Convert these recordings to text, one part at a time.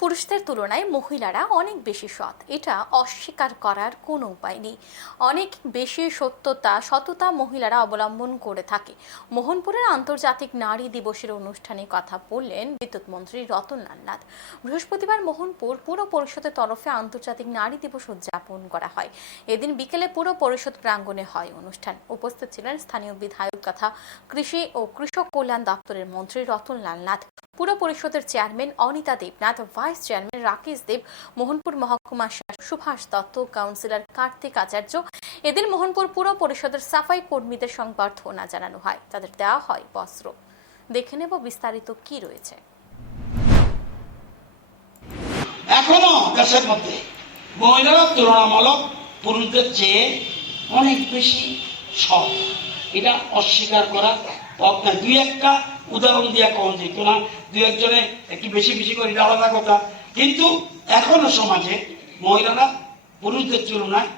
পুরুষদের তুলনায় মহিলারা অনেক বেশি সৎ। এটা অস্বীকার করার কোনো উপায় নেই। অনেক বেশি সত্যতা, সততা মহিলারা অবলম্বন করে থাকে। মোহনপুরের আন্তর্জাতিক নারী দিবসের অনুষ্ঠানে কথা বললেন বিদ্যুৎ মন্ত্রী রতনলাল নাথ বৃহস্পতিবার মোহনপুর পুর পরিষদের তরফে আন্তর্জাতিক নারী দিবস উদযাপন করা হয়। এদিন বিকেলে পুর পরিষদ প্রাঙ্গণে হয় অনুষ্ঠান। উপস্থিত ছিলেন স্থানীয় বিধায়ক তথা কৃষি ও কৃষক কল্যাণ দপ্তরের মন্ত্রী রতনলাল নাথ পুর পরিষদের chairman Anita Debnath, vice chairman Rakesh Deb, Mohanpur মহকুমা শাসক সুভাষ দত্ত, কাউন্সিলর কার্তিক আচার্য। এদিন মোহনপুর পুর পরিষদের সাফাই কর্মীদের সংবর্ধনা জানানো হয়। তাদের দেওয়া হয় বস্ত্র। দেখে নেব বিস্তারিত কি রয়েছে। এখনও দেশের মধ্যে মহিলারা তুলনামূলক পুরুষদের চেয়ে অনেক বেশি সৎ। এটা অস্বীকার করা দুই একটা উদাহরণ দিয়ে কম যেত না দুই একজনে একটু বেশি বেশি করে আলাদা কথা। কিন্তু এখনও সমাজে মহিলারা পুরুষদের তুলনায়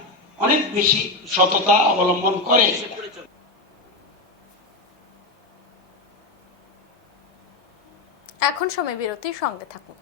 অনেক বেশি সততা অবলম্বন করে। এখন সময় বিরতির সঙ্গে থাকুন।